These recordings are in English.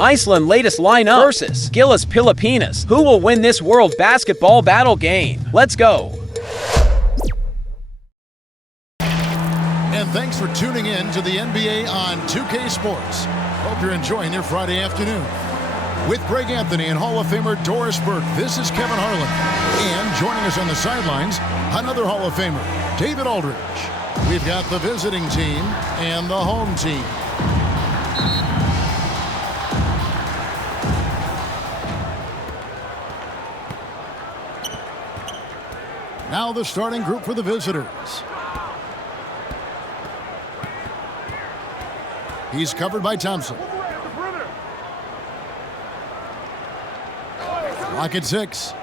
Iceland latest lineup versus GILAS Pilipinas. Who will win this World Basketball Battle game? Let's go. And thanks for tuning in to the NBA on 2K Sports. Hope you're enjoying your Friday afternoon. With Greg Anthony and Hall of Famer Doris Burke, this is Kevin Harlan. And joining us on the sidelines, another Hall of Famer, David Aldridge. We've got the visiting team and the home team. Now the starting group for the visitors. He's covered by Thompson. Clock at 6.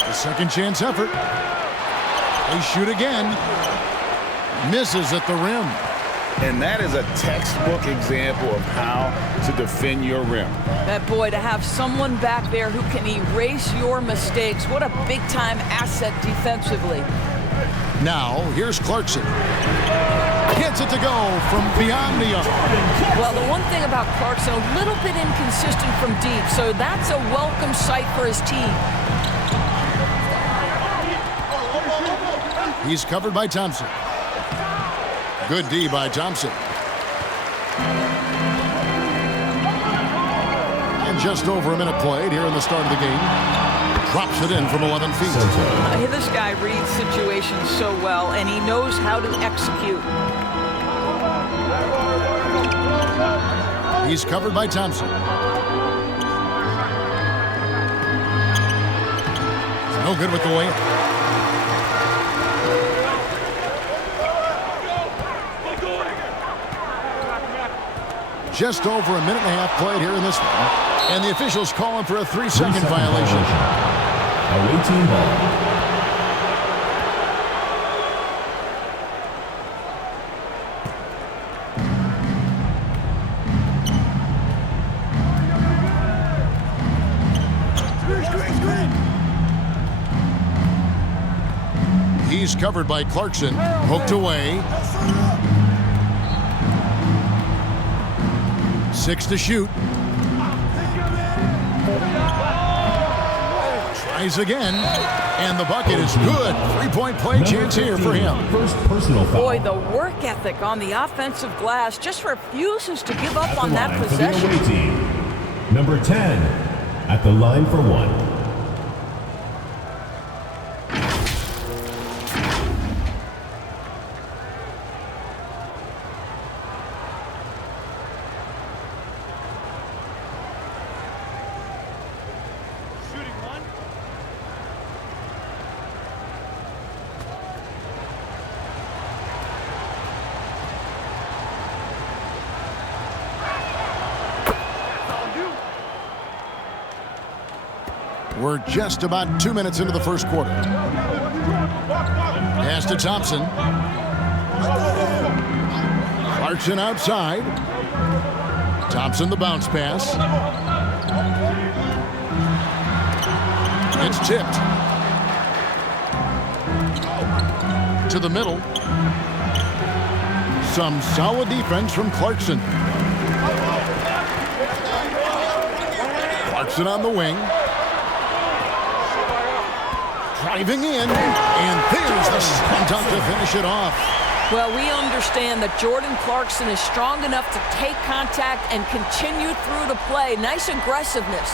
The second chance effort. They shoot again. Misses at the rim. And that is a textbook example of how to defend your rim. That boy, to have someone back there who can erase your mistakes, what a big-time asset defensively. Now, here's Clarkson. Gets it to go from beyond the arc. Well, the one thing about Clarkson, a little bit inconsistent from deep, so that's a welcome sight for his team. He's covered by Thompson. Good D by Thompson. And just over a minute played here in the start of the game. Drops it in from 11 feet. This guy reads situations so well, and he knows how to execute. He's covered by Thompson. No good with the layup. Just over a minute and a half played here in this one. And the officials calling for a 3-second violation. Away team ball. He's covered by Clarkson. Hooked away. 6 to shoot. Tries again. And the bucket is good. 3-point play chance here for him. First personal foul. Boy, the work ethic on the offensive glass just refuses to give up on that possession. For the away team, number 10 at the line for 1. We're just about 2 minutes into the first quarter. Pass to Thompson. Clarkson outside. Thompson the bounce pass. It's tipped. To the middle. Some solid defense from Clarkson. Clarkson on the wing. Driving in, and there's the slam dunk to finish it off. Well, we understand that Jordan Clarkson is strong enough to take contact and continue through the play. Nice aggressiveness.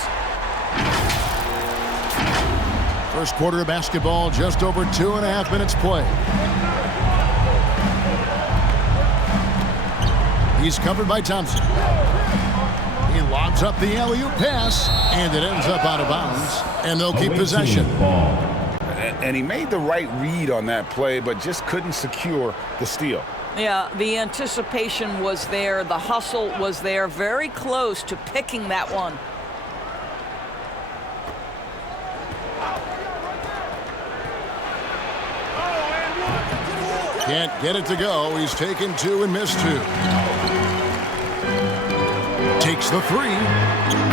First quarter of basketball, just over 2.5 minutes play. He's covered by Thompson. He lobs up the alley-oop pass, and it ends up out of bounds, and they'll keep possession. And he made the right read on that play, but just couldn't secure the steal. Yeah, the anticipation was there. The hustle was there. Very close to picking that one. Can't get it to go. He's taken 2 and missed 2. Takes the 3,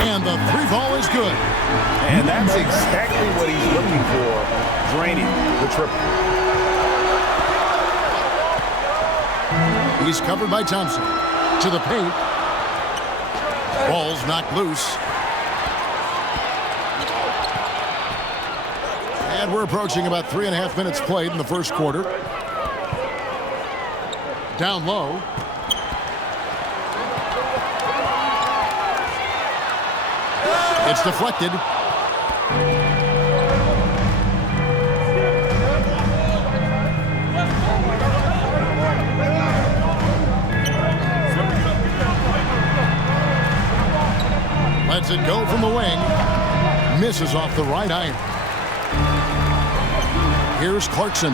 and the 3 ball is good. And that's exactly what he's looking for, draining the triple. He's covered by Thompson. To the paint. Ball's knocked loose. And we're approaching about 3.5 minutes played in the first quarter. Down low. It's deflected. Lets it go from the wing. Misses off the right iron. Here's Clarkson.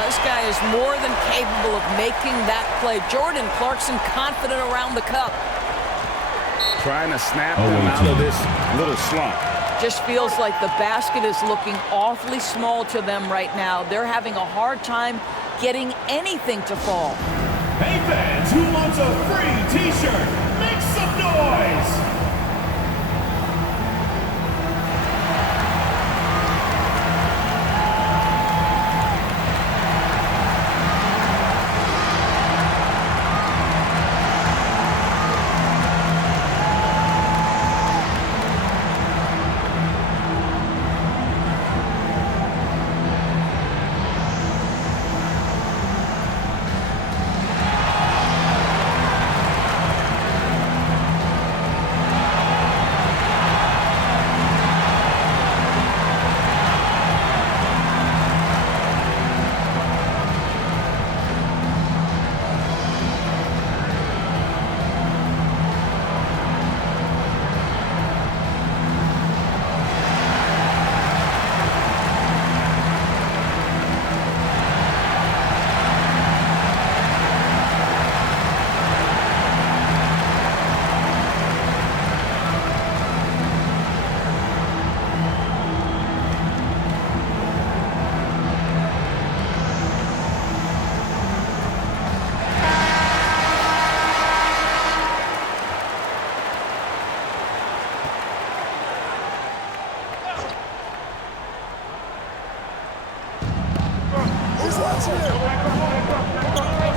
This guy is more than capable of making that play. Jordan Clarkson confident around the cup. Trying to snap them out of this little slump. Just feels like the basket is looking awfully small to them right now. They're having a hard time getting anything to fall. Hey fans, who wants a free t-shirt? Make some noise!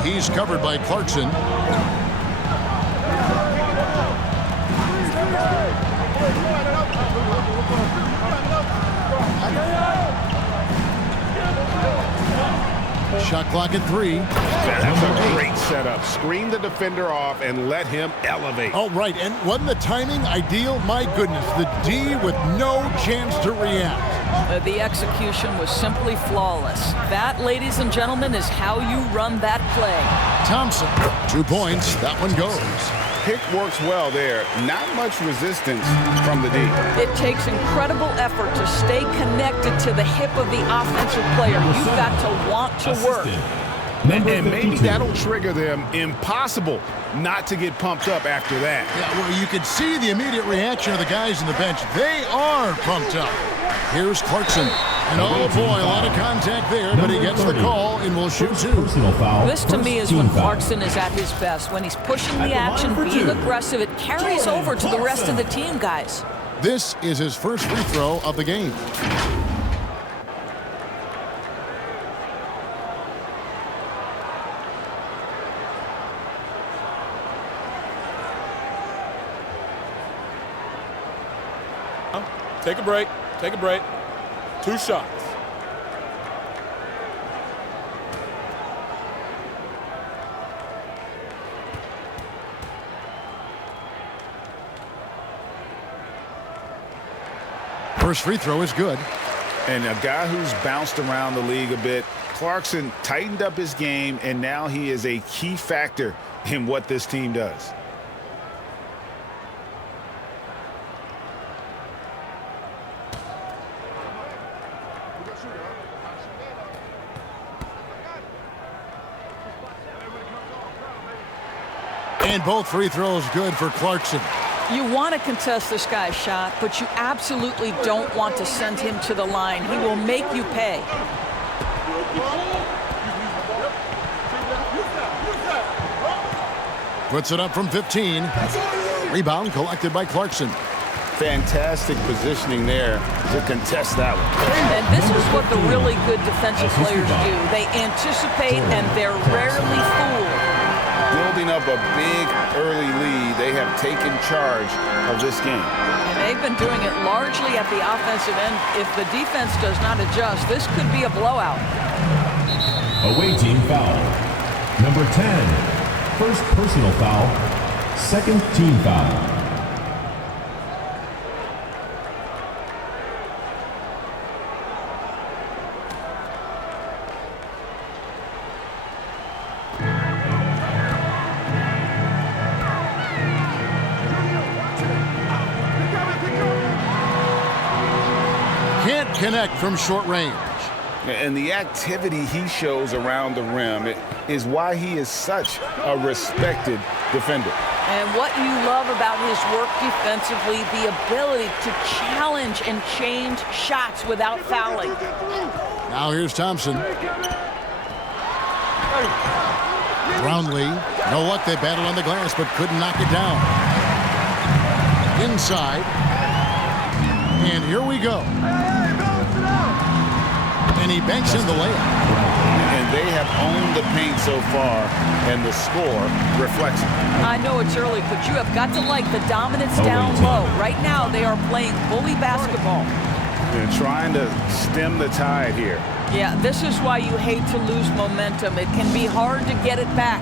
He's covered by Clarkson. Shot clock at 3. That's a great setup. Screen the defender off and let him elevate. Oh, right. And wasn't the timing ideal? My goodness. The D with no chance to react. The execution was simply flawless. That, ladies and gentlemen, is how you run that play. Thompson, 2 points. That one goes. Pick works well there. Not much resistance from the D. It takes incredible effort to stay connected to the hip of the offensive player. You've got to want to work. And maybe that'll trigger them. Impossible not to get pumped up after that. Yeah, well, you could see the immediate reaction of the guys on the bench. They are pumped up. Here's Clarkson. And oh boy, a lot of contact there, but he gets the call and will shoot 2. This to me is when Clarkson is at his best. When he's pushing the action, being aggressive, it carries over to the rest of the team, guys. This is his first free throw of the game. Take a break. Take a break. 2 shots. First free throw is good. And a guy who's bounced around the league a bit, Clarkson tightened up his game, and now he is a key factor in what this team does. And both free throws good for Clarkson. You want to contest this guy's shot, but you absolutely don't want to send him to the line. He will make you pay. Puts it up from 15. Rebound collected by Clarkson. Fantastic positioning there to contest that one. And this is what the really good defensive players do. They anticipate and they're rarely fooled. Building up a big early lead, they have taken charge of this game. And they've been doing it largely at the offensive end. If the defense does not adjust, this could be a blowout. Away team foul. Number 10, first personal foul, second team foul. Can't connect from short range. And the activity he shows around the rim is why he is such a respected defender. And what you love about his work defensively, the ability to challenge and change shots without fouling. Now here's Thompson. Brownlee, no luck, they battled on the glass but couldn't knock it down. Inside. And here we go. And he banks in the layup. And they have owned the paint so far, and the score reflects it. I know it's early, but you have got to like the dominance down low. Right now, they are playing bully basketball. They're trying to stem the tide here. Yeah, this is why you hate to lose momentum. It can be hard to get it back.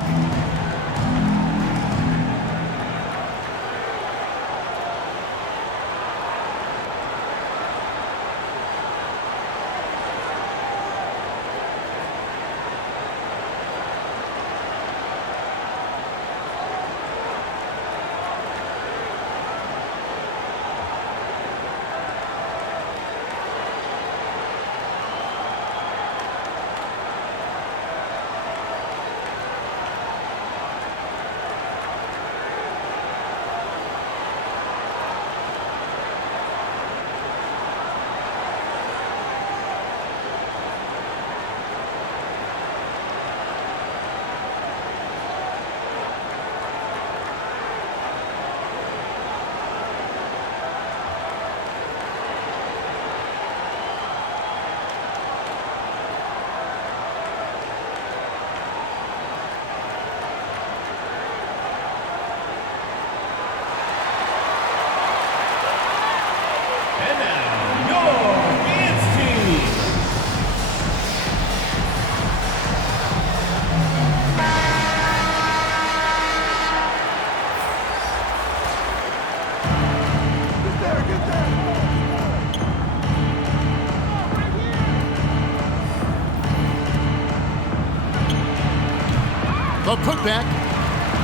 The putback.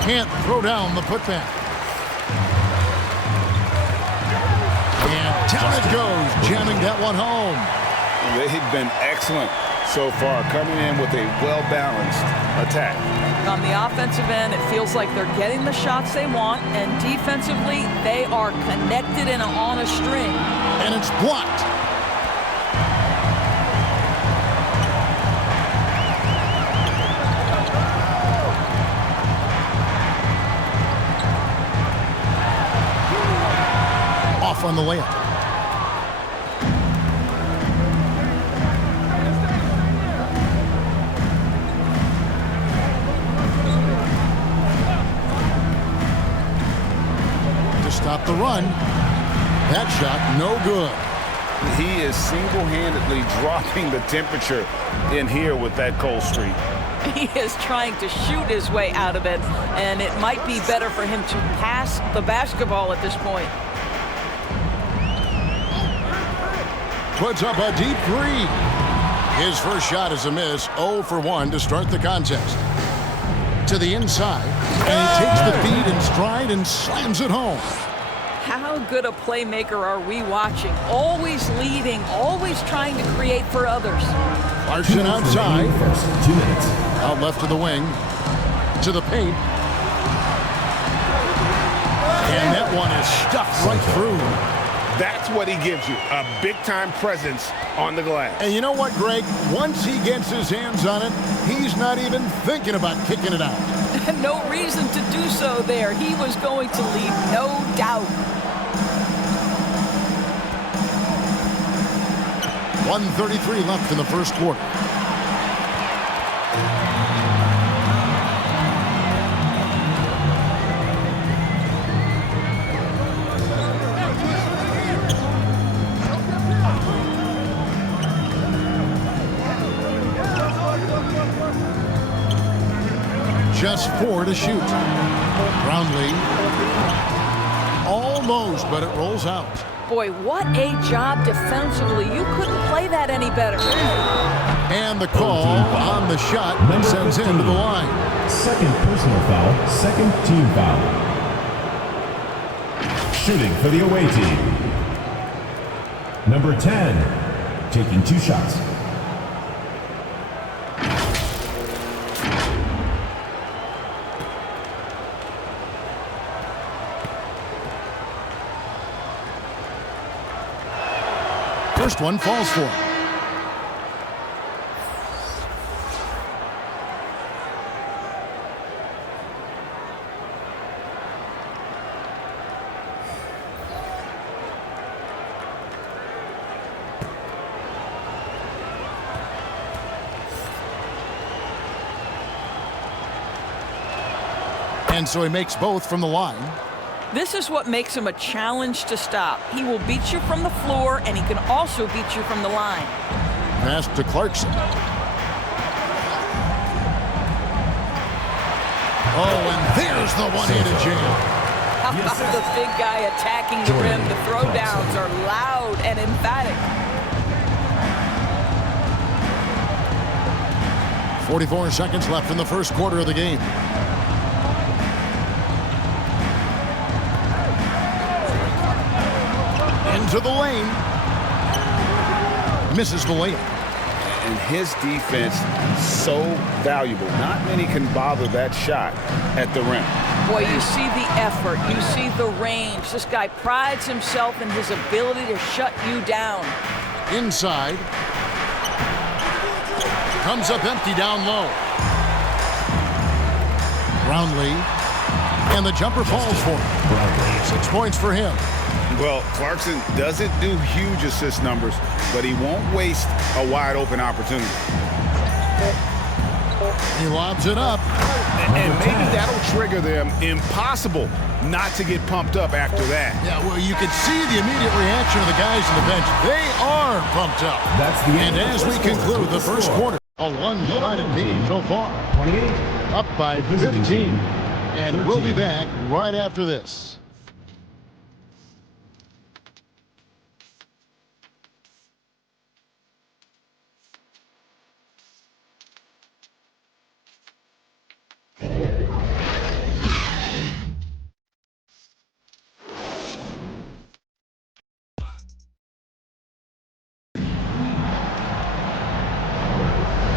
Can't throw down the putback. And down it goes, jamming that one home. They've been excellent so far, coming in with a well-balanced attack. On the offensive end, it feels like they're getting the shots they want, and defensively, they are connected and on a string. And it's blocked. Off on the layup. To stop the run. That shot no good. He is single-handedly dropping the temperature in here with that cold streak. He is trying to shoot his way out of it, and it might be better for him to pass the basketball at this point. Puts up a deep three. His first shot is a miss. 0 for 1 to start the contest. To the inside, and he takes the feed in stride and slams it home. How good a playmaker are we watching? Always leading, always trying to create for others. Larson outside. First 2 minutes. Out left to the wing. To the paint. And that one is stuffed right through. That's what he gives you, a big-time presence on the glass. And you know what, Greg? Once he gets his hands on it, he's not even thinking about kicking it out. No reason to do so there. He was going to leave, no doubt. 1:33 left in the first quarter. Just 4 to shoot. Brownlee. Almost, but it rolls out. Boy, what a job defensively. You couldn't play that any better. And the call on the shot sends him to the line. Second personal foul, second team foul. Shooting for the away team. Number 10, taking 2 shots. First one falls for him. And so he makes both from the line. This is what makes him a challenge to stop. He will beat you from the floor, and he can also beat you from the line. Pass to Clarkson. Oh, and there's the one-handed jam. How about the big guy attacking the rim? The throwdowns are loud and emphatic. 44 seconds left in the first quarter of the game. Into the lane. Misses the layup. And his defense so valuable. Not many can bother that shot at the rim. Boy, you see the effort. You see the range. This guy prides himself in his ability to shut you down. Inside. Comes up empty down low. Brownlee. And the jumper falls for him. 6 points for him. Well, Clarkson doesn't do huge assist numbers, but he won't waste a wide open opportunity. He lobs it up. And maybe that'll trigger them. Impossible not to get pumped up after that. Yeah, well, you can see the immediate reaction of the guys on the bench. They are pumped up. That's the And as we conclude the first quarter, a one-sided team so far. 28. Up by 15. And we'll be back right after this.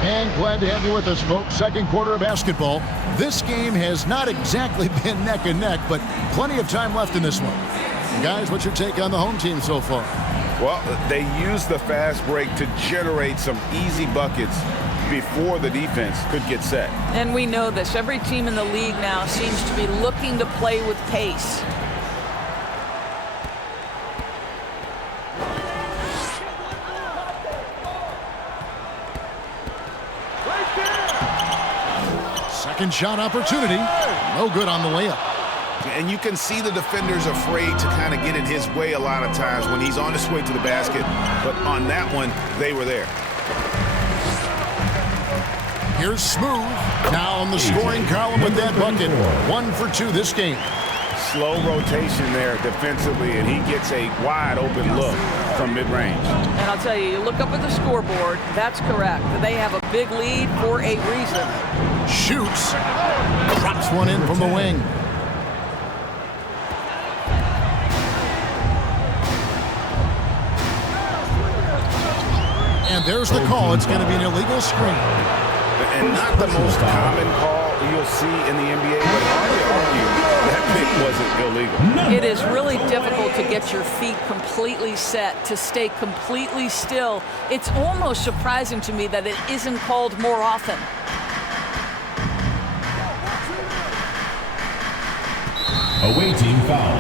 And glad to have you with us, folks. Second quarter of basketball. This game has not exactly been neck and neck, but plenty of time left in this one. Guys, what's your take on the home team so far? Well, they used the fast break to generate some easy buckets before the defense could get set. And we know this. Every team in the league now seems to be looking to play with pace. Second shot opportunity. No good on the layup. And you can see the defenders afraid to kind of get in his way a lot of times when he's on his way to the basket. But on that one, they were there. Here's Smooth. Now on the scoring column with that bucket. 1 for 2 this game. Slow rotation there defensively, and he gets a wide open look from mid-range. And I'll tell you, you look up at the scoreboard, that's correct. They have a big lead for a reason. Shoots. Drops one in from the wing. And there's the call. It's going to be an illegal screen. And not the most common call you'll see in the NBA, but hard to argue that pick wasn't illegal. It is really difficult to get your feet completely set, to stay completely still. It's almost surprising to me that it isn't called more often. Away team foul.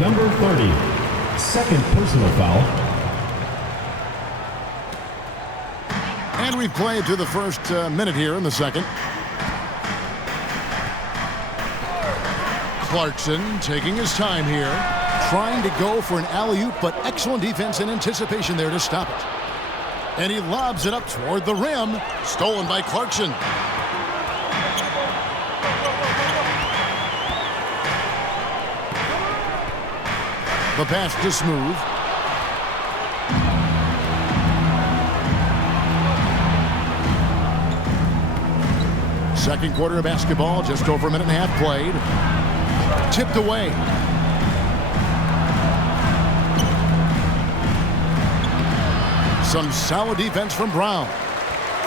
Number 30. Second personal foul. And we've played through the first minute here in the second. Clarkson taking his time here, trying to go for an alley-oop, but excellent defense and anticipation there to stop it. And he lobs it up toward the rim, stolen by Clarkson. The pass to Smooth. Second quarter of basketball, just over a minute and a half played. Tipped away. Some solid defense from Brown.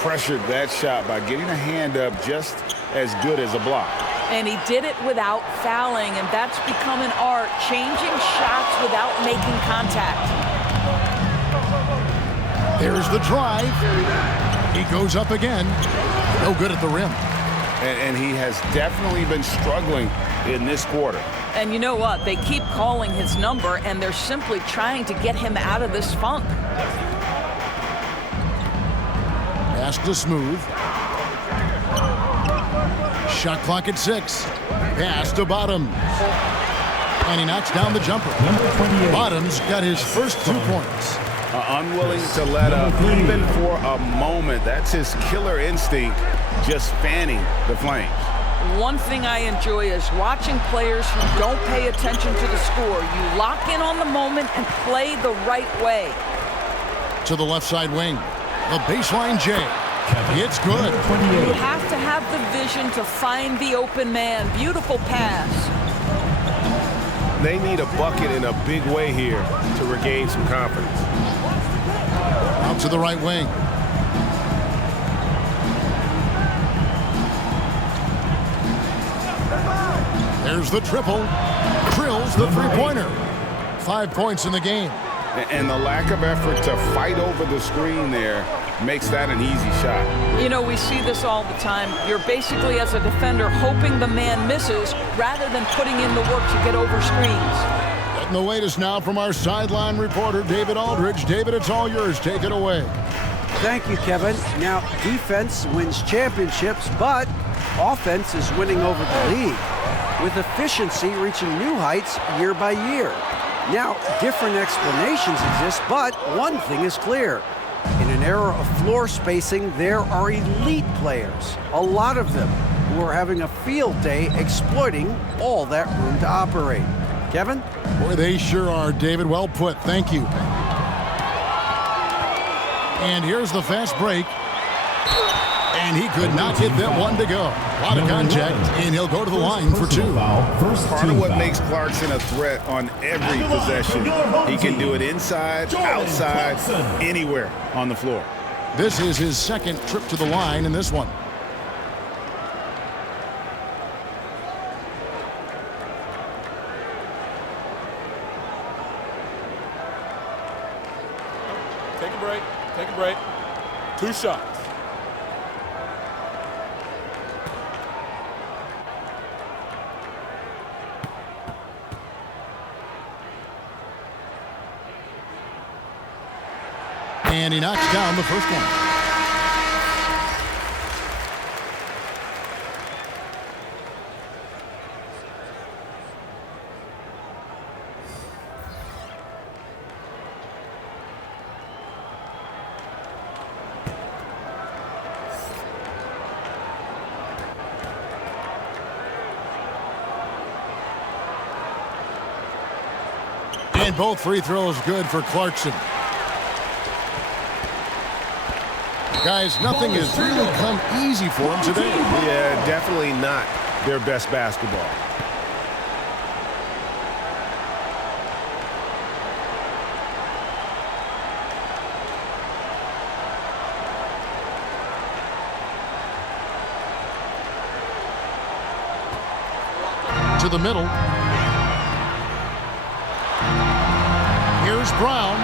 Pressured that shot by getting a hand up just as good as a block. And he did it without fouling, and that's become an art, changing shots without making contact. There's the drive. He goes up again. No good at the rim. And he has definitely been struggling in this quarter. And you know what? They keep calling his number, and they're simply trying to get him out of this funk. Pass to Smooth. Shot clock at 6. Pass to Bottoms. And he knocks down the jumper. Bottoms got his first 2 points. Unwilling to let up even for a moment. That's his killer instinct, just fanning the flames. One thing I enjoy is watching players who don't pay attention to the score. You lock in on the moment and play the right way. To the left side wing. The baseline J. It's good. You have to have the vision to find the open man. Beautiful pass. They need a bucket in a big way here to regain some confidence. Out to the right wing. There's the triple. Drills the three-pointer. 5 points in the game. And the lack of effort to fight over the screen there makes that an easy shot. You know, we see this all the time. You're basically, as a defender, hoping the man misses rather than putting in the work to get over screens. Getting the latest now from our sideline reporter, David Aldridge. David, it's all yours. Take it away. Thank you, Kevin. Now, defense wins championships, but offense is winning over the league, with efficiency reaching new heights year by year. Now, different explanations exist, but one thing is clear. In an era of floor spacing, there are elite players, a lot of them, who are having a field day exploiting all that room to operate. Kevin? Boy, they sure are, David. Well put. Thank you. And here's the fast break. And he could not get that one to go. A lot of contact, and he'll go to the line for 2. Part of what makes Clarkson a threat on every possession. He can do it inside, outside, anywhere on the floor. This is his second trip to the line in this one. Take a break. Take a break. 2 shots. And he knocks down the first one. And both free throws good for Clarkson. Guys, nothing has really come easy for him today. Yeah, definitely not their best basketball. To the middle. Here's Brown.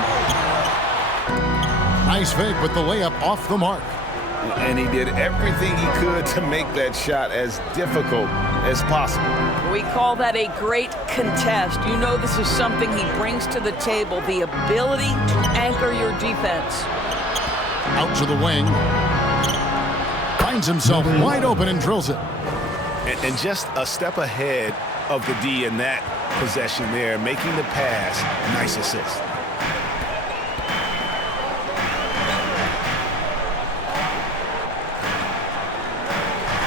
Nice fake, but the layup off the mark. And he did everything he could to make that shot as difficult as possible. We call that a great contest. You know this is something he brings to the table, the ability to anchor your defense. Out to the wing. finds himself wide open and drills it. And just a step ahead of the D in that possession there, making the pass. Nice assist.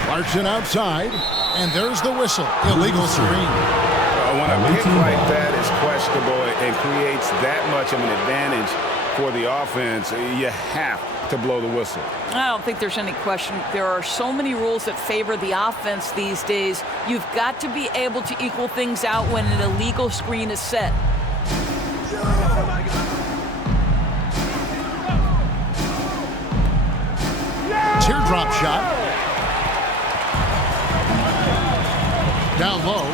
Clarkson outside, and there's the whistle. Illegal screen. When a pick like that is questionable and creates that much of an advantage for the offense, you have to blow the whistle. I don't think there's any question. There are so many rules that favor the offense these days. You've got to be able to equal things out when an illegal screen is set. Teardrop shot. Down low.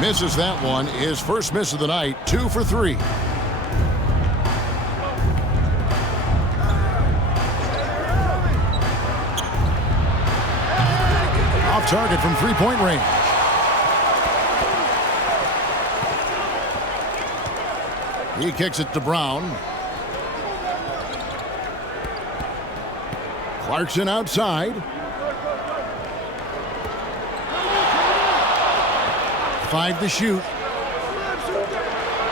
Misses that one. His first miss of the night. 2 for 3. Off target from three-point range. He kicks it to Brown. Clarkson outside. 5 to shoot.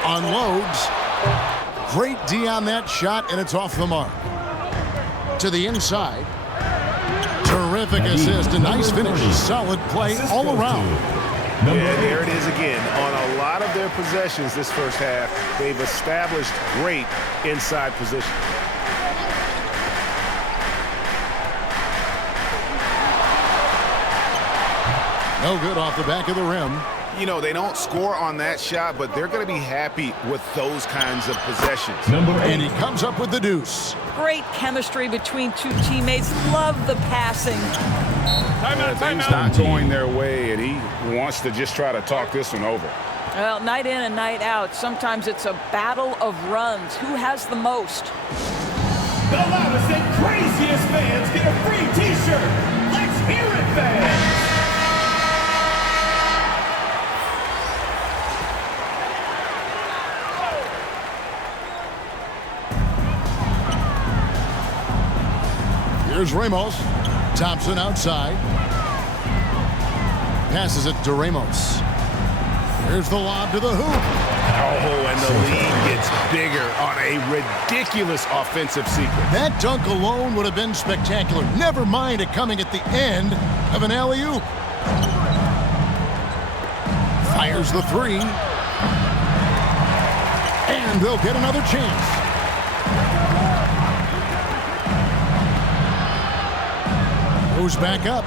Unloads. Great D on that shot, and it's off the mark. To the inside. Terrific assist. A nice finish. Solid play all around. Yeah, there it is again. On a lot of their possessions this first half, they've established great inside position. No good off the back of the rim. You know, they don't score on that shot, but they're going to be happy with those kinds of possessions. And he comes up with the deuce. Great chemistry between two teammates. Love the passing. Things not going their way, and he wants to just try to talk this one over. Well, night in and night out, sometimes it's a battle of runs. Who has the most? The loudest and craziest fans get a free T-shirt. Let's hear it, fans. Here's Ramos. Thompson outside. Passes it to Ramos. Here's the lob to the hoop. Oh, and the lead gets bigger on a ridiculous offensive sequence. That dunk alone would have been spectacular. Never mind it coming at the end of an alley-oop. Fires the three. And they'll get another chance. Goes back up.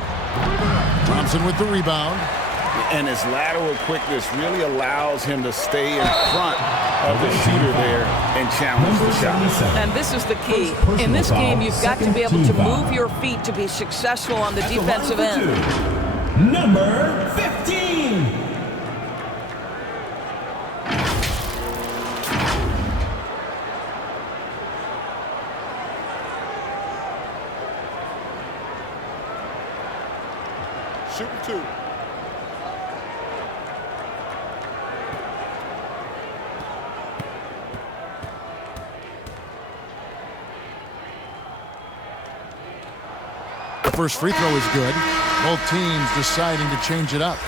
Thompson with the rebound. And his lateral quickness really allows him to stay in front of the shooter there and challenge the shot. And this is the key. In this game, you've got to be able to move your feet to be successful on the defensive end. Number 15. Shooting 2. The first free throw is good. Both teams deciding to change it up.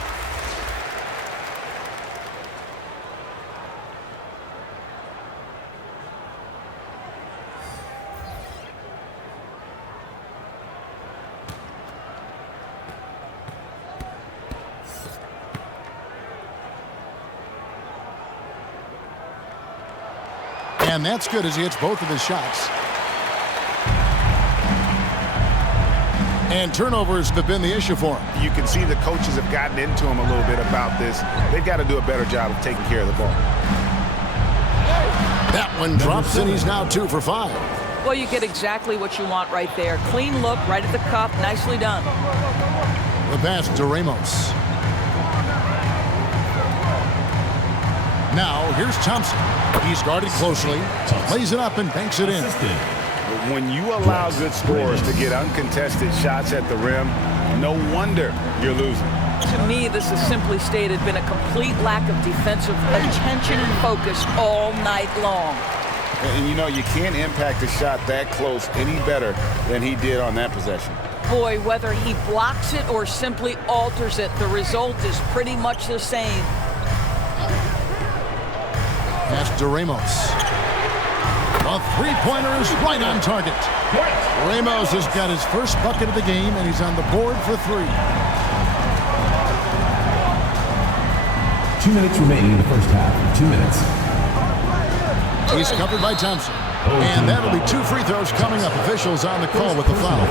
And that's good as he hits both of his shots. And turnovers have been the issue for him. You can see the coaches have gotten into him a little bit about this. They've got to do a better job of taking care of the ball. That one drops, and he's now 2 for 5. Well, you get exactly what you want right there. Clean look, right at the cup. Nicely done. The pass to Ramos. Now, here's Thompson. He's guarded closely, lays it up and banks it in. When you allow good scorers to get uncontested shots at the rim, no wonder you're losing. To me, this has simply stated been a complete lack of defensive attention and focus all night long. And you know, you can't impact a shot that close any better than he did on that possession. Boy, whether he blocks it or simply alters it, the result is pretty much the same. Pass to Ramos. A three-pointer is right on target. Ramos has got his first bucket of the game, and he's on the board for 3. 2 minutes remaining in the first half. 2 minutes. He's covered by Thompson. And that'll be 2 free throws coming up. Officials on the call with the foul.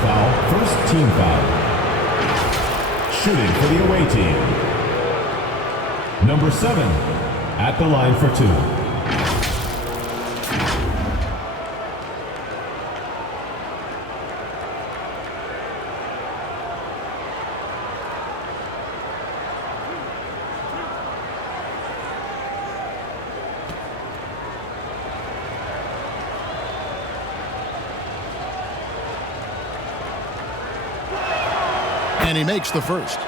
First team foul. Shooting for the away team. Number 7 at the line for 2. And he makes the first.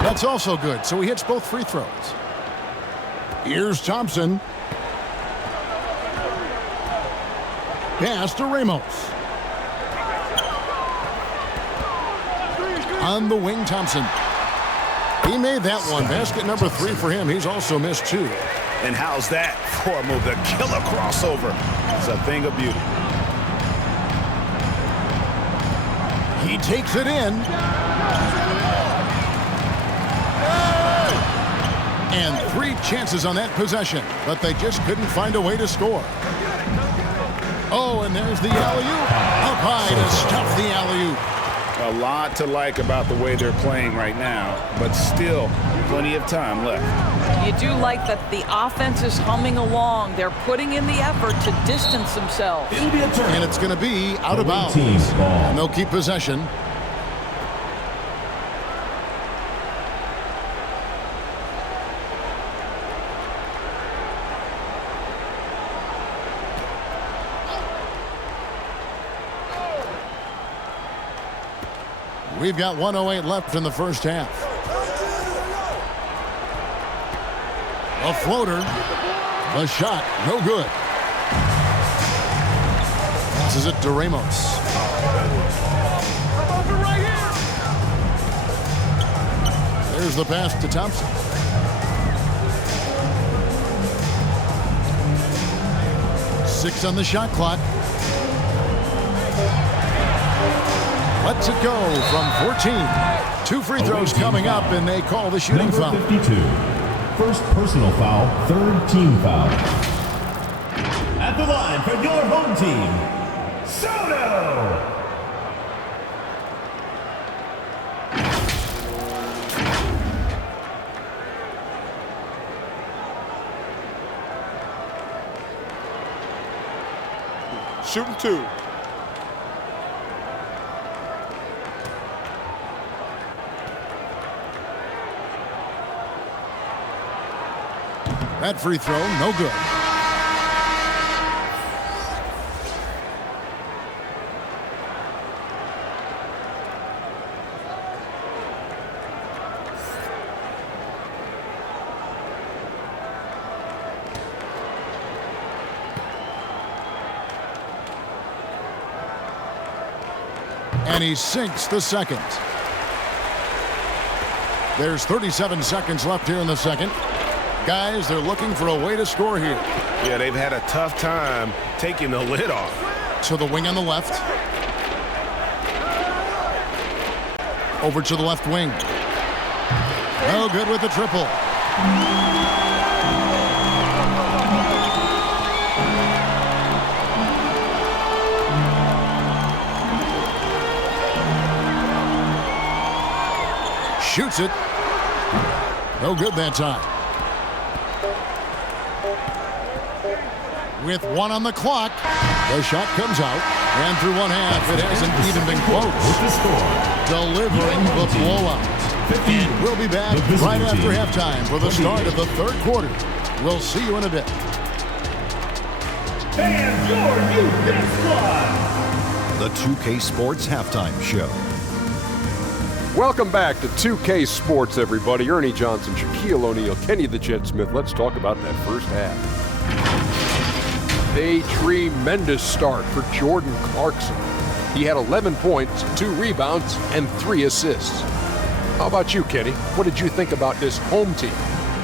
That's also good, so he hits both free throws. Here's Thompson. Pass to Ramos. On the wing, Thompson. He made that one. Basket number 3 for him. He's also missed 2. And how's that for a move? The killer crossover. It's a thing of beauty. He takes it in. And 3 chances on that possession, but they just couldn't find a way to score. Oh, and there's the alley-oop. Up high to stuff the alley-oop. A lot to like about the way they're playing right now, but still plenty of time left. You do like that the offense is humming along. They're putting in the effort to distance themselves. And it's going to be out of bounds. And they'll keep possession. We've got 1:08 left in the first half. A floater. The shot, no good. Passes it to Ramos. There's the pass to Thompson. Six on the shot clock. Lets it go from 14. 2 free throws coming up, and they call the shooting foul. Number 52. First personal foul, 3rd team foul. At the line for your home team, Soto! Shooting 2. That free throw, no good. And he sinks the second. There's 37 seconds left here in the second. Guys, they're looking for a way to score here. Yeah, they've had a tough time taking the lid off. To the wing on the left. Over to the left wing. No good with the triple. Shoots it. No good that time. With 1 on the clock, the shot comes out, and through one half, it hasn't even been close. Delivering the blowout. And we'll be back right after halftime for the start of the third quarter. We'll see you in a bit. And your youth squad. The 2K Sports Halftime Show. Welcome back to 2K Sports, everybody. Ernie Johnson, Shaquille O'Neal, Kenny the Jet Smith. Let's talk about that first half. A tremendous start for Jordan Clarkson. He had 11 points, 2 rebounds, and 3 assists. How about you, Kenny? What did you think about this home team?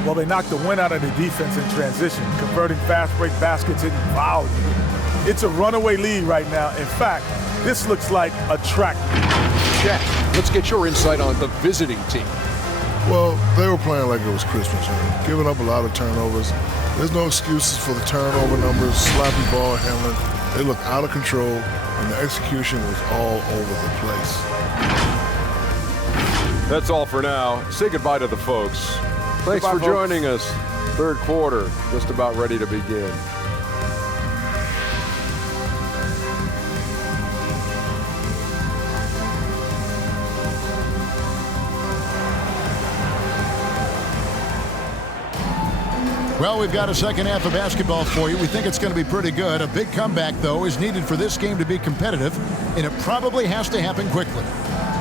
Well, they knocked the wind out of the defense in transition, converting fast break baskets in volume. It's a runaway lead right now. In fact, this looks like a track. Shaq, let's get your insight on the visiting team. Well, they were playing like it was Christmas, giving up a lot of turnovers. There's no excuses for the turnover numbers, sloppy ball handling. They looked out of control, and the execution was all over the place. That's all for now. Say goodbye to the folks. Thanks Goodbye, for joining us. Third quarter, just about ready to begin. Well, we've got a second half of basketball for you. We think it's going to be pretty good. A big comeback, though, is needed for this game to be competitive, and it probably has to happen quickly.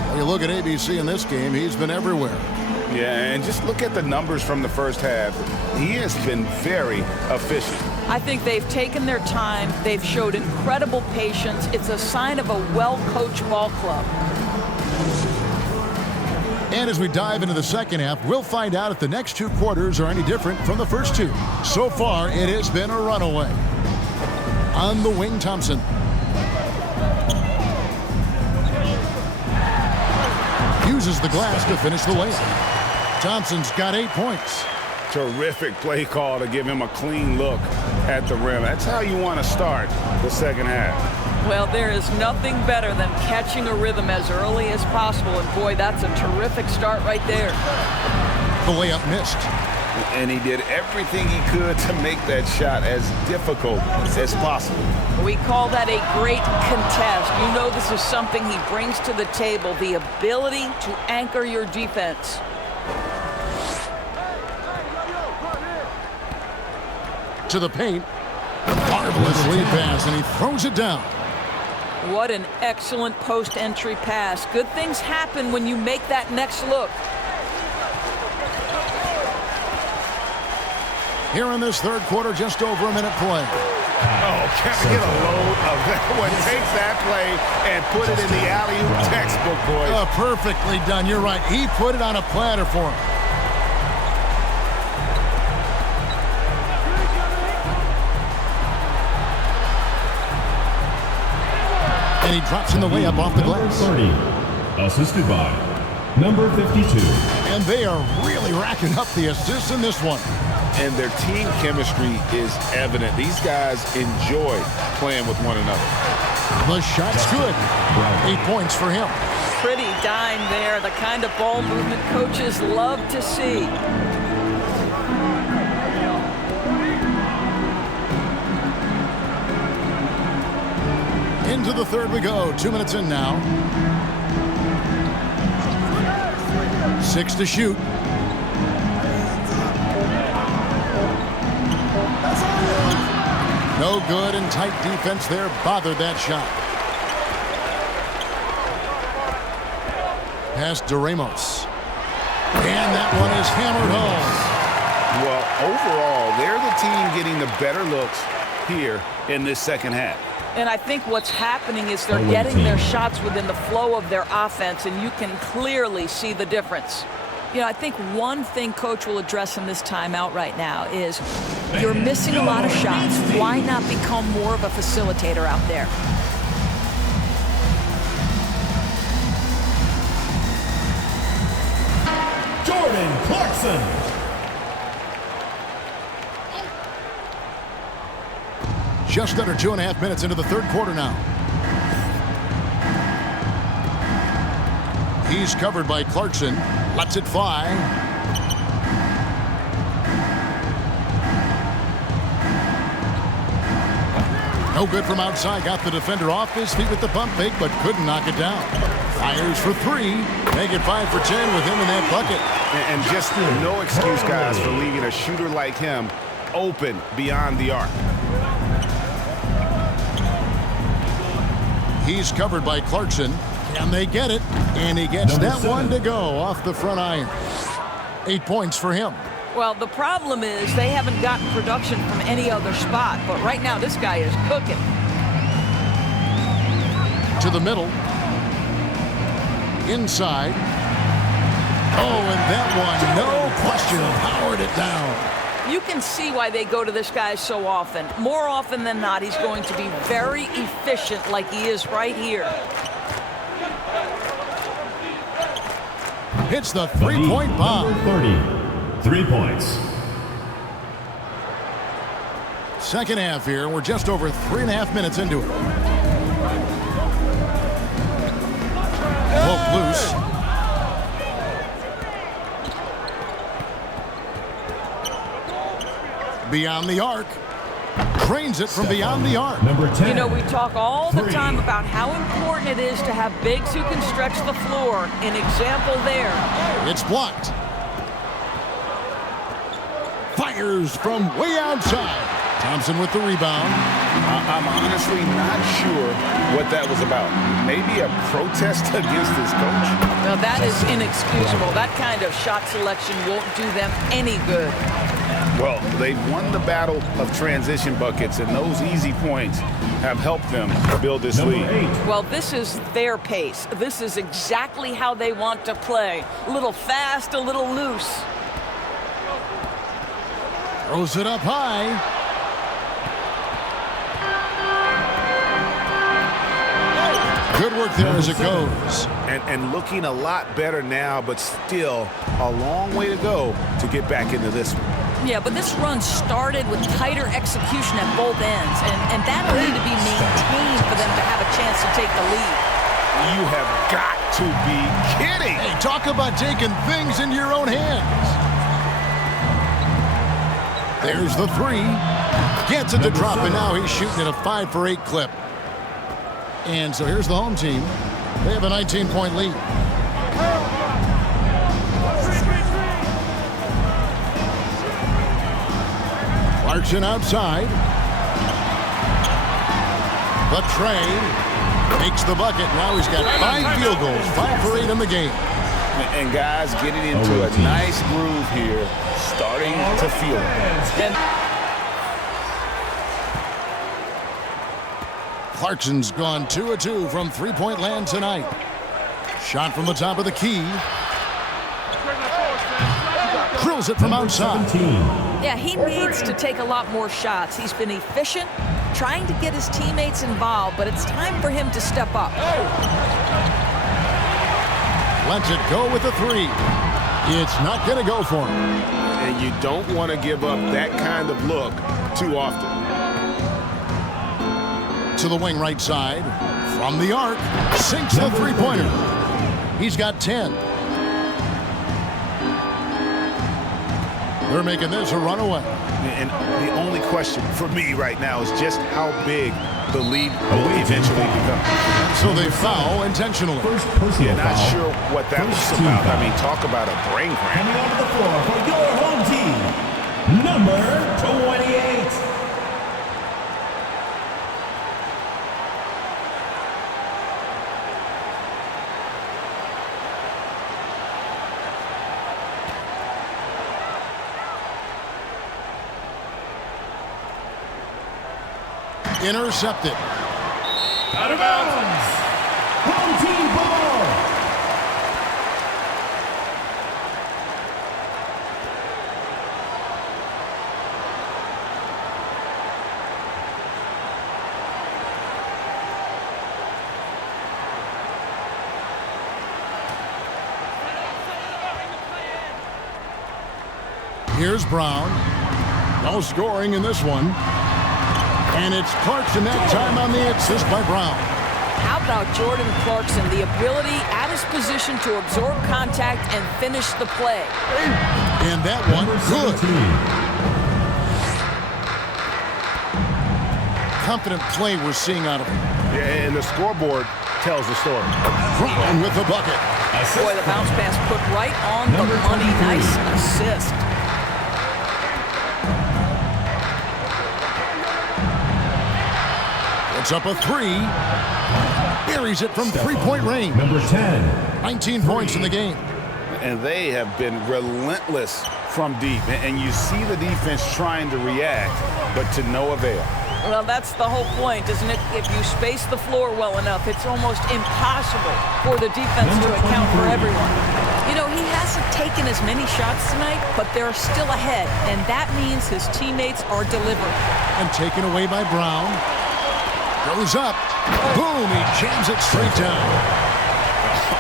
When you look at ABC in this game, he's been everywhere. Yeah, and just look at the numbers from the first half. He has been very efficient. I think they've taken their time. They've showed incredible patience. It's a sign of a well-coached ball club. And as we dive into the second half, we'll find out if the next 2 quarters are any different from the first 2. So far, it has been a runaway. On the wing, Thompson. Uses the glass to finish the layup. Thompson's got 8 points. Terrific play call to give him a clean look at the rim. That's how you want to start the second half. Well, there is nothing better than catching a rhythm as early as possible, and boy, that's a terrific start right there. The layup missed. And he did everything he could to make that shot as difficult as possible. We call that a great contest. You know this is something he brings to the table, the ability to anchor your defense. To the paint. Marvelous lead pass, and he throws it down. What an excellent post-entry pass. Good things happen when you make that next look. Here in this third quarter, just over a minute play. Oh, can I get a load of that one? Takes that play and put it in the alley-oop textbook, boys. Perfectly done. You're right. He put it on a platter for him. And he drops in the layup off the glass. 30, assisted by number 52. And they are really racking up the assists in this one. And their team chemistry is evident. These guys enjoy playing with one another. The shot's good. 8 points for him. Pretty dime there, the kind of ball movement coaches love to see. Into the third we go. 2 minutes in now. 6 to shoot. No good, and tight defense there bothered that shot. Pass to Ramos. And that one is hammered home. Well, overall, they're the team getting the better looks here in this second half. And I think what's happening is they're getting their shots within the flow of their offense, and you can clearly see the difference. You know, I think one thing Coach will address in this timeout right now is you're missing a lot of shots. Why not become more of a facilitator out there? Jordan Clarkson. Just under 2.5 minutes into the third quarter now. He's covered by Clarkson. Lets it fly. No good from outside. Got the defender off his feet with the pump fake, but couldn't knock it down. Fires for three. Make it 5 for 10 with him in that bucket. And just no excuse, guys, for leaving a shooter like him open beyond the arc. He's covered by Clarkson. Can they get it? And he gets that one to go off the front iron. 8 points for him. Well, the problem is they haven't gotten production from any other spot, but right now this guy is cooking. To the middle. Inside. Oh, and that one, no question, powered it down. You can see why they go to this guy so often. More often than not, he's going to be very efficient like he is right here. Hits the three-point bomb. 30, 3 points. Second half here. We're just over 3.5 minutes into it. Hook loose. Beyond the arc. Trains it from beyond the arc. Number 10. You know, we talk all the time about how important it is to have bigs who can stretch the floor. An example there. It's blocked. Fires from way outside. Thompson with the rebound. I'm honestly not sure what that was about. Maybe a protest against his coach? Now, that is inexcusable. That kind of shot selection won't do them any good. Well, they've won the battle of transition buckets, and those easy points have helped them build this lead. Well, this is their pace. This is exactly how they want to play. A little fast, a little loose. Throws it up high. Good work there as it goes. And looking a lot better now, but still a long way to go to get back into this one. Yeah, but this run started with tighter execution at both ends, and that'll need to be maintained for them to have a chance to take the lead. You have got to be kidding. Hey, talk about taking things into your own hands. There's the three. Gets it to drop, and now he's shooting at a 5 for 8 clip. And so here's the home team. They have a 19-point lead. Clarkson outside. The tray makes the bucket. Now he's got 5 field goals, 5 for 8 in the game. And guys getting into a nice groove here, starting to feel it. Clarkson's gone 2 of 2 from three-point land tonight. Shot from the top of the key. Drills it from outside. 17. Yeah, he needs to take a lot more shots. He's been efficient, trying to get his teammates involved, but it's time for him to step up. Lets it go with the three. It's not going to go for him. And you don't want to give up that kind of look too often. To the wing right side. From the arc. Sinks the three-pointer. He's got 10. They're making this a runaway. And the only question for me right now is just how big the lead will eventually become. So they foul intentionally. First personal Not foul. sure what that was about. I mean, talk about a brain cramp. Coming onto the floor for your home team, number 28. Intercepted. Out of bounds. Home team ball. Here's Brown. No scoring in this one. And it's Clarkson that time on the assist by Brown. How about Jordan Clarkson, the ability at his position to absorb contact and finish the play. And that one, good. confident play we're seeing out of him. Yeah, and the scoreboard tells the story. Brown with the bucket. Boy, the bounce pass put right on the money. Nice assist. It's up a three. Buries it from three-point range. Number 10. 19 points in the game. And they have been relentless from deep. And you see the defense trying to react, but to no avail. Well, that's the whole point, isn't it? If you space the floor well enough, it's almost impossible for the defense to account for everyone. You know, he hasn't taken as many shots tonight, but they're still ahead, and that means his teammates are delivering. And taken away by Brown. Goes up. Boom, he jams it straight down.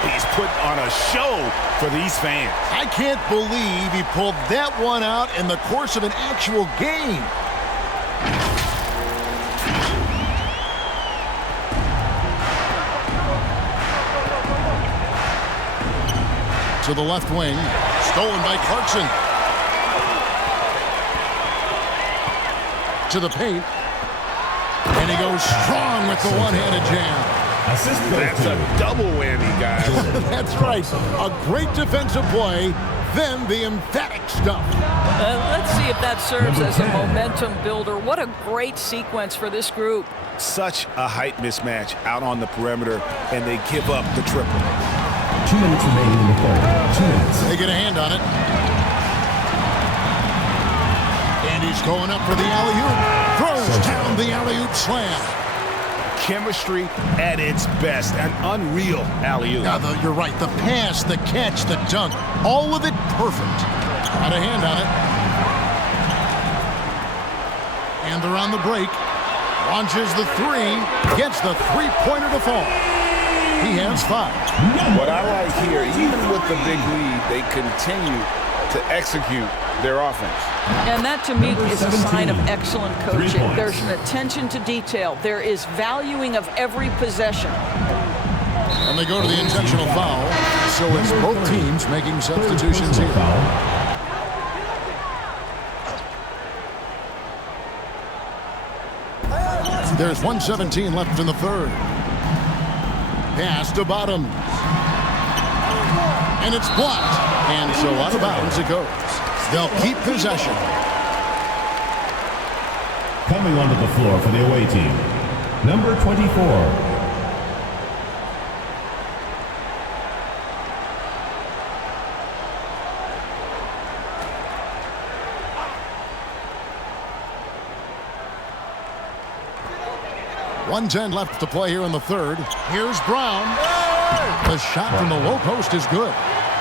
He's put on a show for these fans. I can't believe he pulled that one out in the course of an actual game. To the left wing, stolen by Clarkson. To the paint. And he goes strong with the one-handed jam. That's a double whammy, guys. That's right. A great defensive play, then the emphatic stuff. Let's see if that serves as a momentum builder. What a great sequence for this group. Such a height mismatch out on the perimeter, and they give up the triple. 2 minutes remaining in the third. 2 minutes. They get a hand on it. And he's going up for the alley-oop. Throws down the alley-oop slam. Chemistry at its best. An unreal alley-oop. Yeah, you're right. The pass, the catch, the dunk. All of it perfect. Got a hand on it. And they're on the break. Launches the three. Gets the three-pointer to fall. He has 5. What I like here, even with the big lead, they continue to execute their offense. And that, to me, is a sign of excellent coaching. There's an attention to detail. There is valuing of every possession. And they go to the intentional foul. So it's both teams making substitutions here. There's 1:17 left in the third. Pass to Bottoms. And it's blocked. And so out of bounds it goes. They'll keep possession. Coming onto the floor for the away team, number 24. .110 left to play here in the third. Here's Brown. The shot from the low post is good.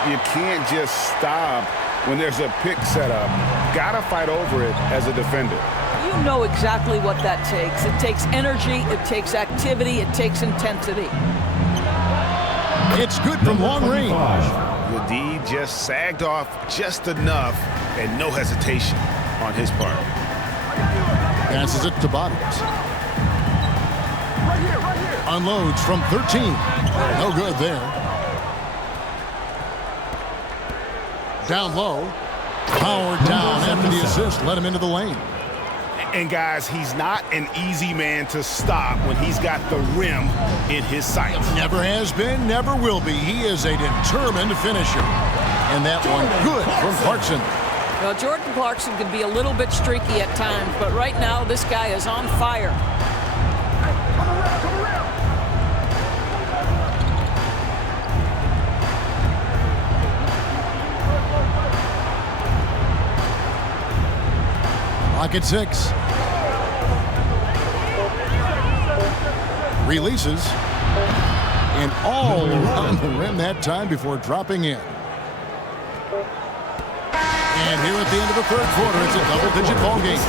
You can't just stop when there's a pick set up. Gotta fight over it as a defender. You know exactly what that takes. It takes energy, it takes activity, it takes intensity. It's good from long range. The D just sagged off just enough, and no hesitation on his part. Passes it to Bottoms. Unloads from 13. No good there. Down low. Powered down after the assist. Let him into the lane. And guys, he's not an easy man to stop when he's got the rim in his sights. Never has been, never will be. He is a determined finisher. And that one good from Clarkson. Well, Jordan Clarkson can be a little bit streaky at times, but right now this guy is on fire. Clock at 6. Releases. And all around the rim that time before dropping in. And here at the end of the third quarter, it's a double-digit ball game.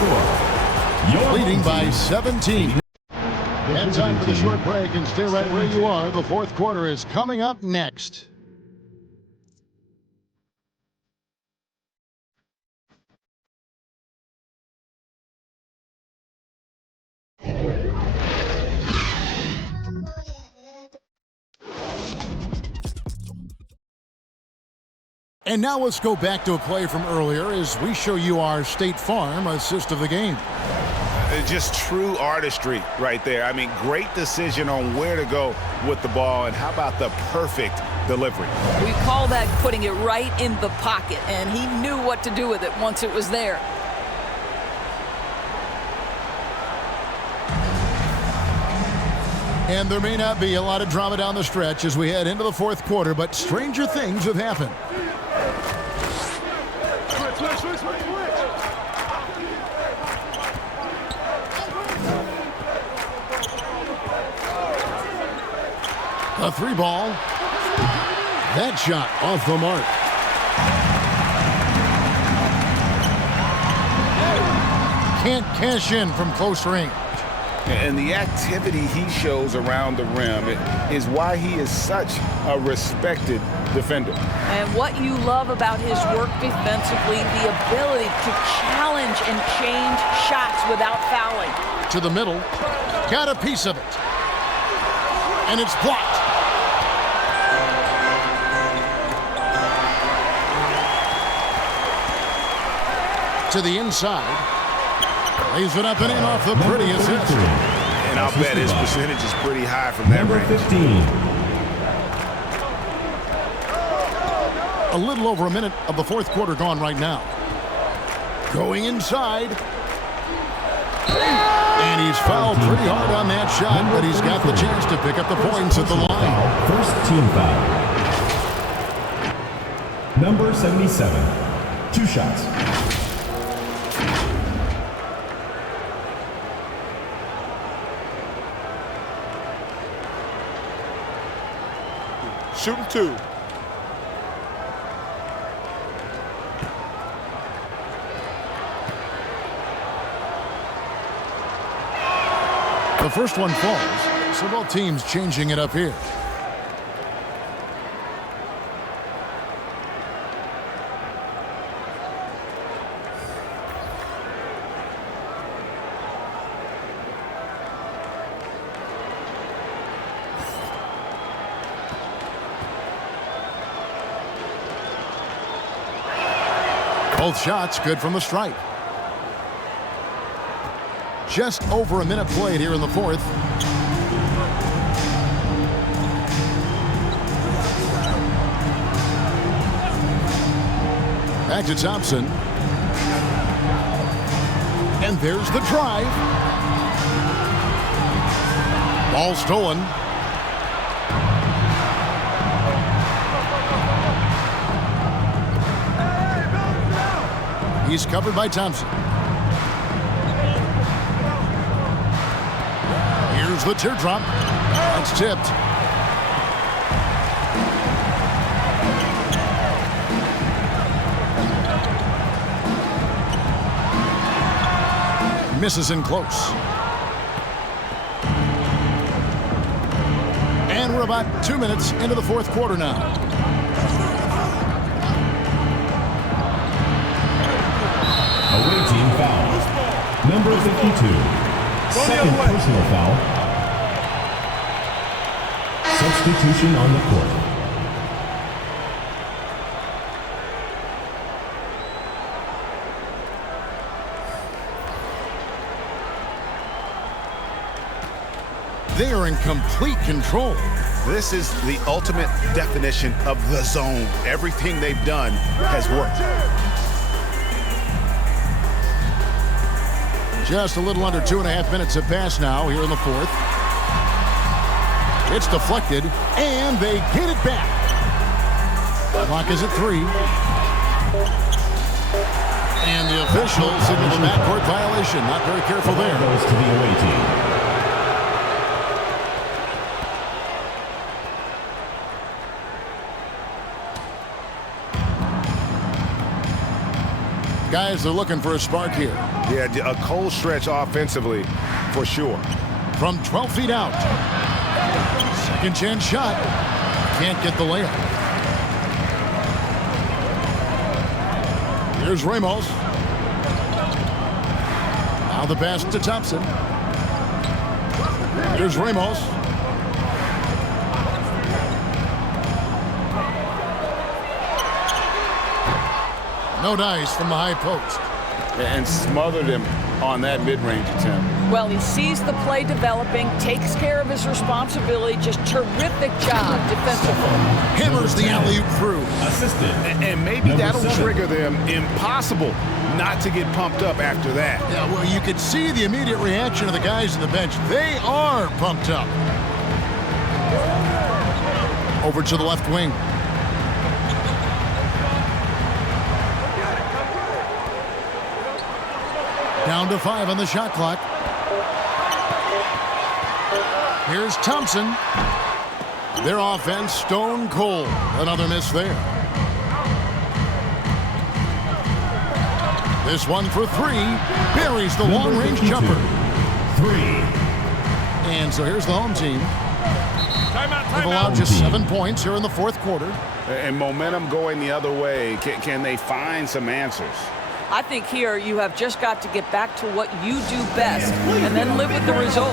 Leading by 17. And time for the short break, and stay right where you are. The fourth quarter is coming up next. And now let's go back to a play from earlier as we show you our State Farm assist of the game. Just true artistry right there. I mean, great decision on where to go with the ball, and how about the perfect delivery? We call that putting it right in the pocket, and he knew what to do with it once it was there. And there may not be a lot of drama down the stretch as we head into the fourth quarter, but stranger things have happened. A three ball. That shot off the mark. Can't cash in from close range. And the activity he shows around the rim is why he is such a respected defender. And what you love about his work defensively, the ability to challenge and change shots without fouling. To the middle. Got a piece of it. And it's blocked. To the inside. Lays it up and in off the pretty assist. And I'll bet his percentage is pretty high from that range. 15. A little over a minute of the fourth quarter gone right now. Going inside. And he's fouled pretty hard on that shot, but he's got the chance to pick up the points at the line. First team foul. Number 77. 2 shots. Shooting 2. The first one falls, so both teams changing it up here. Both shots good from the stripe. Just over a minute played here in the fourth. Back to Thompson. And there's the drive. Ball stolen. He's covered by Thompson. Here's the teardrop. That's tipped. Misses in close. And we're about 2 minutes into the fourth quarter now. Away team foul. Number 52. Second personal foul. Substitution on the court. They are in complete control. This is the ultimate definition of the zone. Everything they've done has worked. Just a little under 2.5 minutes have passed now here in the fourth. It's deflected, and they get it back. Clock is at 3. And the officials signal the backcourt violation. Not very careful there. Goes to the away team. Guys, they're looking for a spark here. Yeah, a cold stretch offensively, for sure. From 12 feet out. Second chance shot. Can't get the layup. Here's Ramos. Now the pass to Thompson. Here's Ramos. No dice from the high post. And smothered him on that mid-range attempt. Well, he sees the play developing, takes care of his responsibility. Just terrific job defensively. Hammers the alley-oop through. Assistant. And maybe that'll trigger them. Impossible not to get pumped up after that. Yeah, well, you could see the immediate reaction of the guys on the bench. They are pumped up. Over to the left wing. Down to 5 on the shot clock. Here's Thompson. Their offense stone cold. Another miss there. This one for 3. Buries the long-range jumper. 3. And so here's the home team. They've allowed just 7 points here in the fourth quarter. And momentum going the other way. Can they find some answers? I think here you have just got to get back to what you do best and then live with the results.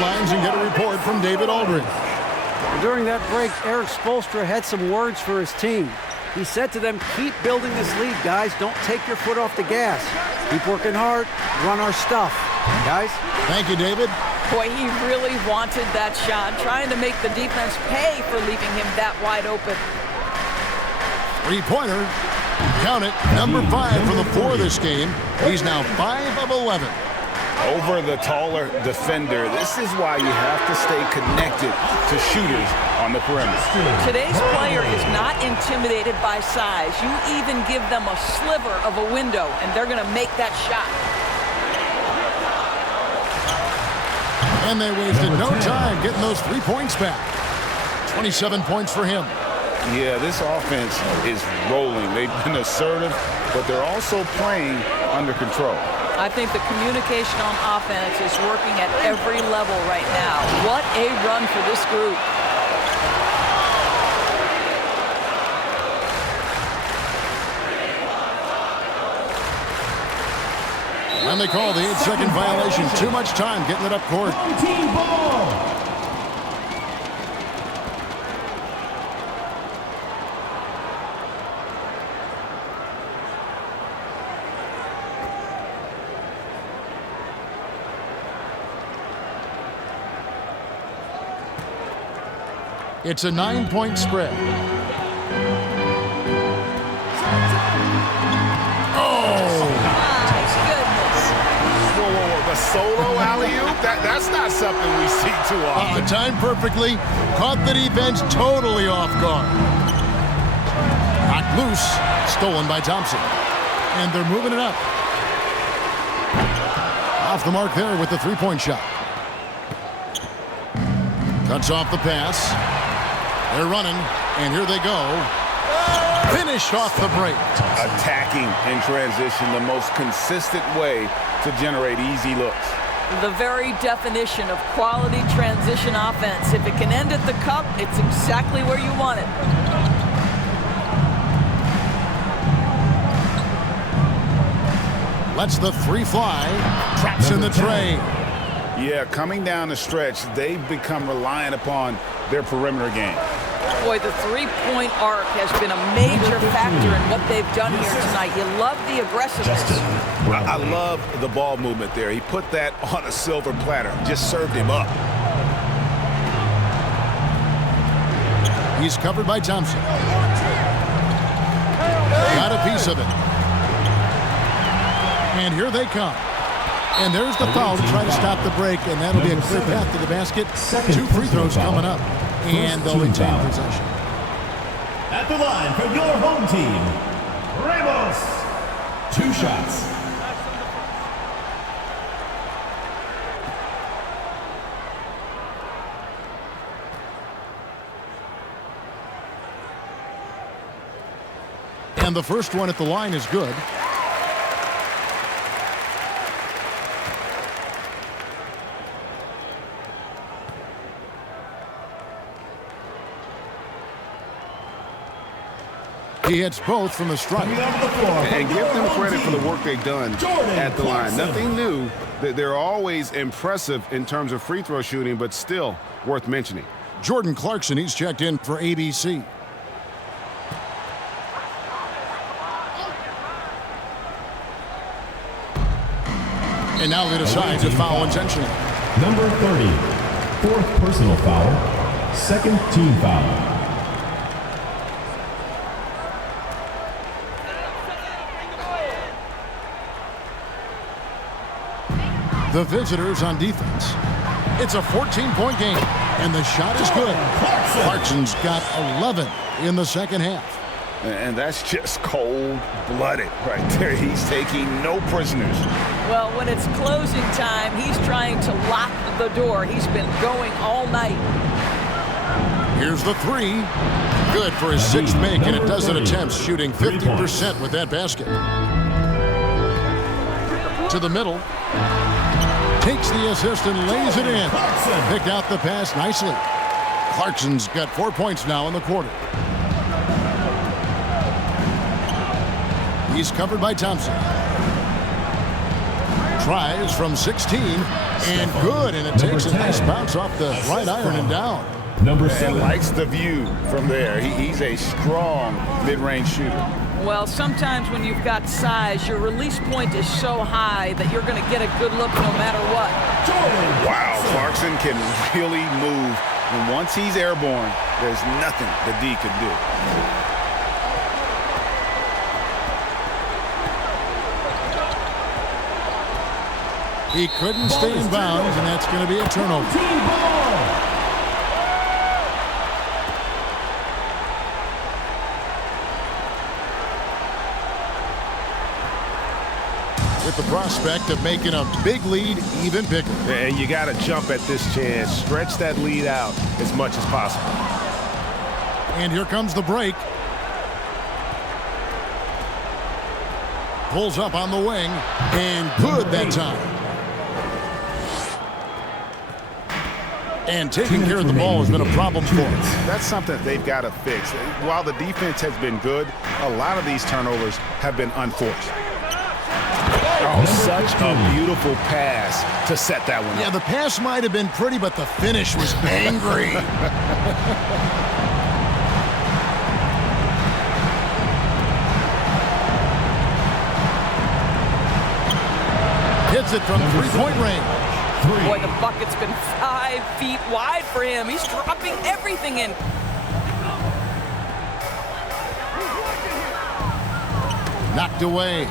Lines and get a report from David Aldridge. During that break, Eric Spoelstra had some words for his team. He said to them, keep building this lead, guys. Don't take your foot off the gas. Keep working hard. Run our stuff. Guys? Thank you, David. Boy, he really wanted that shot, trying to make the defense pay for leaving him that wide open. Three-pointer. Count it. Number 5 for the 4 this game. He's now 5 of 11. Over the taller defender. This is why you have to stay connected to shooters on the perimeter. Today's player is not intimidated by size. You even give them a sliver of a window, and they're going to make that shot. And they wasted no time getting those 3 points back. 27 points for him. Yeah, this offense is rolling. They've been assertive, but they're also playing under control. I think the communication on offense is working at every level right now. What a run for this group. And they call the 8-second violation. Too much time getting it up court. Team ball. It's a 9-point spread. The solo alley-oop? That's not something we see too often. Timed perfectly. Caught the defense totally off guard. Knocked loose. Stolen by Thompson. And they're moving it up. Off the mark there with the 3-point shot. Cuts off the pass. They're running, and here they go. Finished off the break. Attacking in transition, the most consistent way to generate easy looks. The very definition of quality transition offense. If it can end at the cup, it's exactly where you want it. Lets the 3 fly. Traps in the tray. Yeah, coming down the stretch, they've become reliant upon their perimeter game. Boy, the 3-point arc has been a major factor in what they've done here tonight. You love the aggressiveness. I love the ball movement there. He put that on a silver platter. Just served him up. He's covered by Thompson. Got a piece of it. And here they come. And there's the foul to try to stop the break, and that'll be a clear path to the basket. 2 free throws coming up. And they'll retain possession. At the line for your home team, Ramos. 2 shots. And the first one at the line is good. He hits both from the stripe. And give them credit for the work they've done at the line. Nothing new, They're always impressive in terms of free throw shooting, but still worth mentioning. Jordan Clarkson, he's checked in for ABC. And now they decide to foul intentionally. Number 30, fourth personal foul, second team foul. The visitors on defense. It's a 14-point game, and the shot is good. Clarkson's got 11 in the second half. And that's just cold-blooded right there. He's taking no prisoners. Well, when it's closing time, he's trying to lock the door. He's been going all night. Here's the three. Good for his sixth make, and a dozen attempts, shooting 50% with that basket. To the middle. Takes the assist and lays it in. Picked out the pass nicely. Clarkson's got 4 points now in the quarter. He's covered by Thompson. Tries from 16 and good, and it takes a nice bounce off the right iron and down. Number 7 likes the view from there. He's a strong mid-range shooter. Well, sometimes when you've got size, your release point is so high that you're going to get a good look no matter what. Wow, Clarkson can really move. And once he's airborne, there's nothing the D could do. He couldn't stay in bounds, and that's going to be a turnover. Team ball. With the prospect of making a big lead even bigger. And you got to jump at this chance. Stretch that lead out as much as possible. And here comes the break. Pulls up on the wing, and good that time. And taking care of the ball has been a problem for us. That's something they've got to fix. While the defense has been good, a lot of these turnovers have been unforced. Oh, such a beautiful pass to set that one up. Yeah, the pass might have been pretty, but the finish was angry. Hits it from three-point range. Boy, the bucket's been 5 feet wide for him. He's dropping everything in. Knocked away.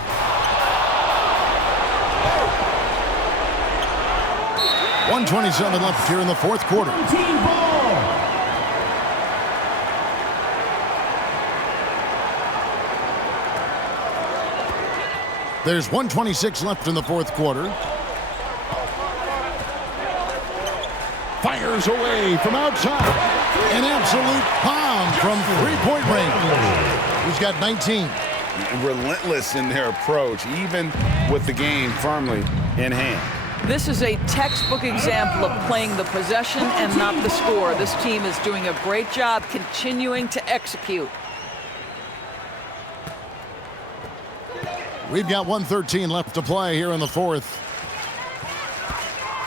.127 left here in the fourth quarter. Team ball. There's 1:26 left in the fourth quarter. Fires away from outside. An absolute bomb from three-point range. He's got 19. Relentless in their approach, even with the game firmly in hand. This is a textbook example of playing the possession and not the score. This team is doing a great job continuing to execute. We've got 1:13 left to play here in the fourth.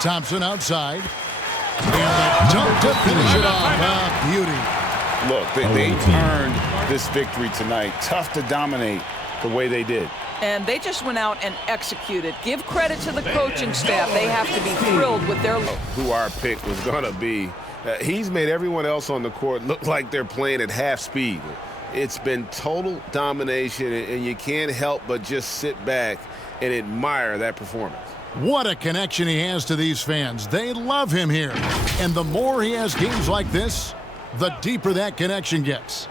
Thompson outside. And the dunk to finish it off. Beauty. Look, they've earned this victory tonight. Tough to dominate the way they did. And they just went out and executed. Give credit to the coaching staff. They have to be thrilled with their look. Who our pick was going to be. He's made everyone else on the court look like they're playing at half speed. It's been total domination, and you can't help but just sit back and admire that performance. What a connection he has to these fans. They love him here. And the more he has games like this, the deeper that connection gets.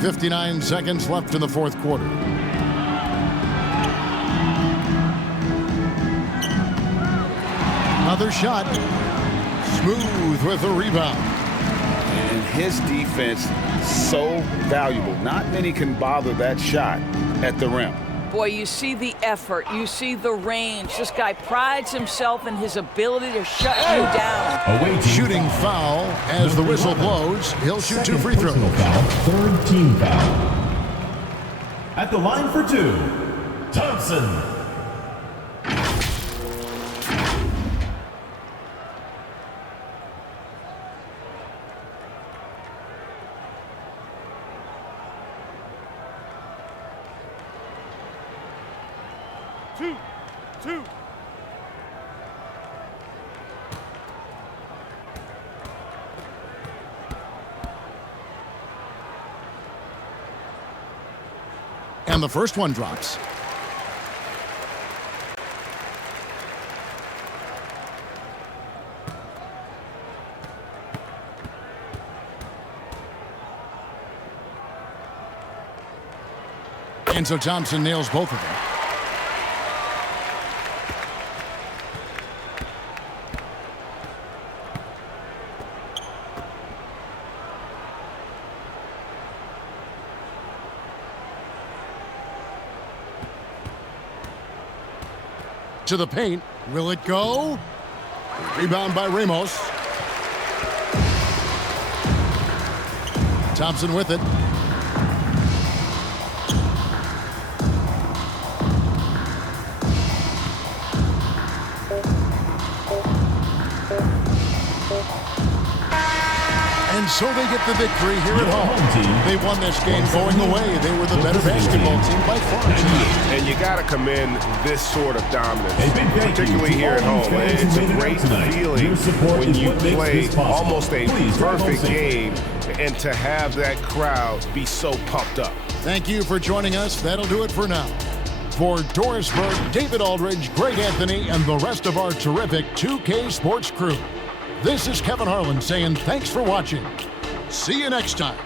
59 seconds left in the fourth quarter. Another shot. Smooth with the rebound. And his defense so valuable. Not many can bother that shot at the rim. Boy, you see the effort. You see the range. This guy prides himself in his ability to shut you down. Shooting foul as the whistle blows. He'll shoot 2 free throws. Foul, third team foul. At the line for 2, Thompson. Two. And the first one drops. And so Thompson nails both of them. To the paint. Will it go? Rebound by Ramos. Thompson with it. And so they get the victory here at home. They won this game going away. They were the better basketball team by far tonight. And you got to commend this sort of dominance, particularly here at home. It's a great feeling when you play almost a perfect game and to have that crowd be so pumped up. Thank you for joining us. That'll do it for now. For Doris Burke, David Aldridge, Greg Anthony, and the rest of our terrific 2K Sports crew, this is Kevin Harlan saying thanks for watching. See you next time.